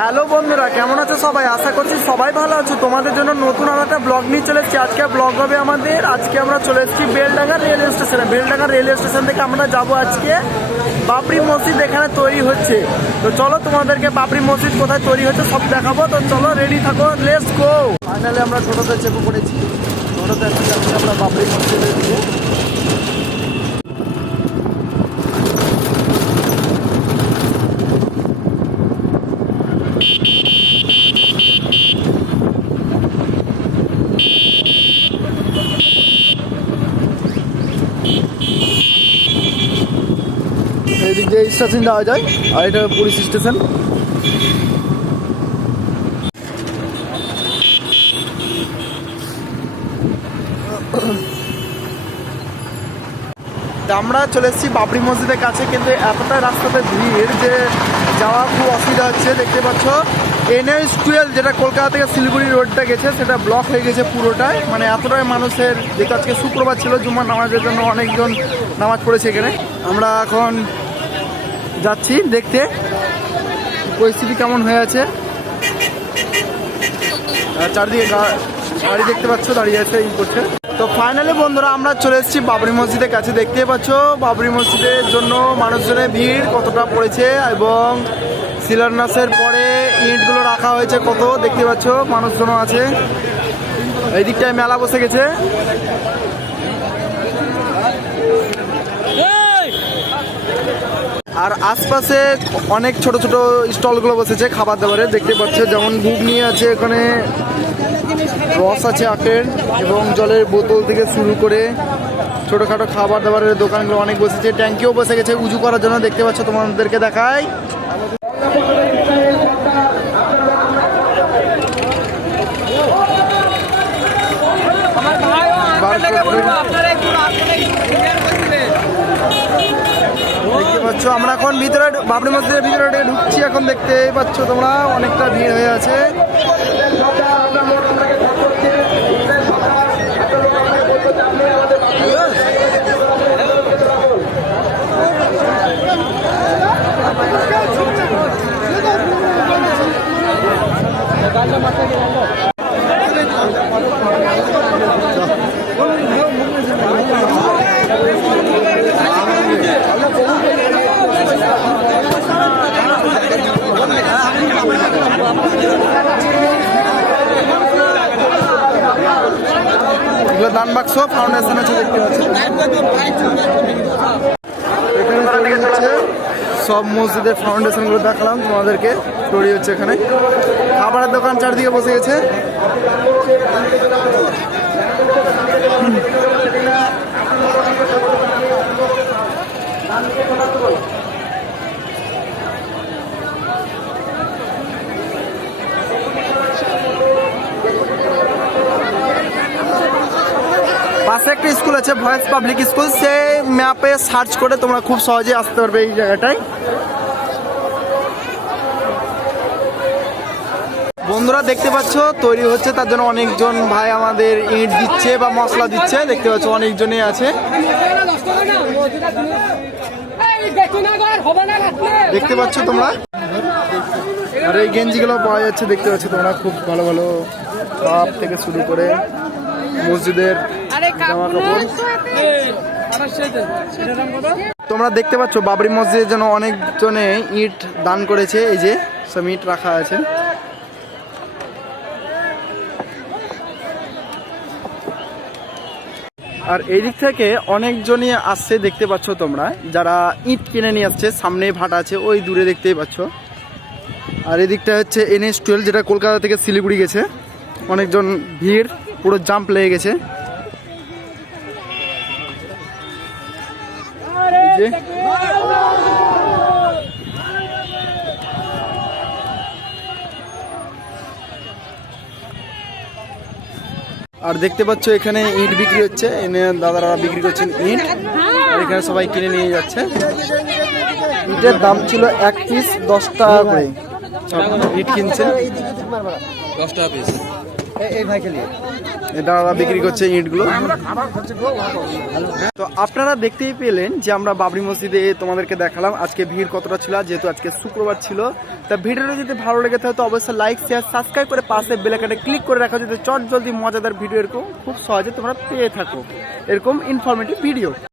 Hello বন্ধুরা, কেমন আছো সবাই? আশা করছি সবাই ভালো আছো। তোমাদের জন্য নতুন আর একটা ব্লগ নিয়ে চলে এসেছি। আজকে ব্লগ হবে আমাদের, আজকে আমরা চলে এসেছি বেলডাঙ্গা রেলওয়ে স্টেশনে। বেলডাঙ্গা রেলওয়ে স্টেশন থেকে আমরা যাব আজকে বাবরি মসজিদ এখানে তৈরি হচ্ছে। তো চলো তোমাদেরকে বাবরি মসজিদ কোথায় তৈরি হচ্ছে সব দেখাবো। তো চলো রেডি থাকো লেটস গো ফাইনালি আমরা টোটোতে চেপে পড়েছি। যাচ্ছি আমরা বাবরি মসজিদের এদিক দিয়ে স্টেশন যাওয়া যায়, আর এটা পুলিশ স্টেশন। আমরা চলে এসেছি বাবরি মসজিদের কাছে, কিন্তু এতটা রাস্তাতে ভিড় যে যাওয়া খুব অসুবিধা হচ্ছে, দেখতে পাচ্ছ। এনএস টুয়েলভ যেটা কলকাতা থেকে শিলিগুড়ি রোডটা গেছে, সেটা ব্লক হয়ে গেছে পুরোটাই। মানে এতটাই মানুষের, যেটা আজকে শুক্রবার ছিল, জুম্মার নামাজের জন্য অনেকজন নামাজ পড়েছে এখানে। আমরা এখন যাচ্ছি দেখতে, পরিস্থিতি কেমন হয়ে আছে। চারদিকে গাড়ি দেখতে পাচ্ছ, দাঁড়িয়ে আছে, ই করছে। তো ফাইনালি বন্ধুরা, আমরা চলে এসেছি বাবরি মসজিদের কাছে। দেখতে পাচ্ছ, বাবরি মসজিদের জন্য মানুষজনের ভিড় কতটা পড়েছে এবং শিলান্যাসের পরে ইটগুলো রাখা হয়েছে, কত দেখতে পাচ্ছ, মানুষজনও আছে। এই দিকটায় মেলা বসে গেছে। আর আশপাশে অনেক ছোট ছোট স্টলগুলো বসেছে খাবার দাবারের, দেখতে পাচ্ছে, যেমন ঘুগনি আছে এখানে। রস আছে আখের এবং জলের বোতল থেকে শুরু করে ছোটোখাটো খাবার দাবারের দোকানগুলো অনেক বসেছে। ট্যাঙ্কিও বসে গেছে। উজু করার জন্য দেখতে পাচ্ছ তোমাদেরকে দেখায় আমরা এখন ভিতরে বাবরি মসজিদের ভিতরে ঢুকছি। এখন দেখতে পাচ্ছ তোমরা, অনেকটা ভিড় হয়ে আছে। এগুলো দান বাক্স ফাউন্ডেশন আছে দেখতে পাচ্ছি এখানে হচ্ছে সব মসজিদের ফাউন্ডেশনগুলো দেখালাম তোমাদেরকে। তৈরি হচ্ছে এখানে। খাবারের দোকান চারদিকে বসে গেছে। স্কুল আছে ভয়েস পাবলিক স্কুল সেই ম্যাপে সার্চ করে তোমরা খুব সহজে আসতে পারবে এই জায়গাটায়। বন্ধুরা, দেখতে পাচ্ছ, তৈরি হচ্ছে, তার জন্য অনেকজন ভাই আমাদের ইট দিচ্ছে বা মশলা দিচ্ছে, দেখতে পাচ্ছ অনেকজনই আছে। দেখতে পাচ্ছ তোমরা? আর এই গেঞ্জিগুলো পাওয়া যাচ্ছে, দেখতে পাচ্ছ তোমরা, খুব ভালো ভালো কাপ থেকে শুরু করে মসজিদের জামা কাপড়। তোমরা দেখতে পাচ্ছ বাবরি মসজিদের জন্য অনেকজনে ইট দান করেছে এই যে সব ইট রাখা আছে। আর এই দিক থেকে অনেকজনই আসছে দেখতে পাচ্ছ তোমরা। যারা ইট কিনে নিয়ে আসছে সামনে ভাটা আছে ওই দূরে দেখতেই পাচ্ছ। আর এদিকটা হচ্ছে এনএস টুয়েলভ যেটা কলকাতা থেকে শিলিগুড়ি গেছে। অনেকজন ভিড় পুরো জাম্প লেগে গেছে। যে আর দেখতে পাচ্ছ এখানে ইট বিক্রি হচ্ছে। এনে দাদারা বিক্রি করছেন ইট। আর এখানে সবাই কিনে নিয়ে যাচ্ছে। ইটের দাম ছিল এক পিস দশ টাকা করে। ইট কিনছে দশ টাকা পিস এই ভাইকে নিয়ে। দাদারা বিক্রি করছে ইটগুলো তো আপনারা দেখতেই পেলেন যে আমরা বাবরি মসজিদে তোমাদেরকে দেখালাম আজকে ভিড় কতটা ছিল যেহেতু আজকে শুক্রবার ছিল। তা ভিডিওটা যদি ভালো লেগে থাকে, তো অবশ্যই লাইক শেয়ার সাবস্ক্রাইব করে পাশে বেলাকাটে ক্লিক করে রাখা যদি চট জলদি মজাদার ভিডিও এরকম খুব সহজে তোমরা পেয়ে থাকো। এরকম ইনফরমেটিভ ভিডিও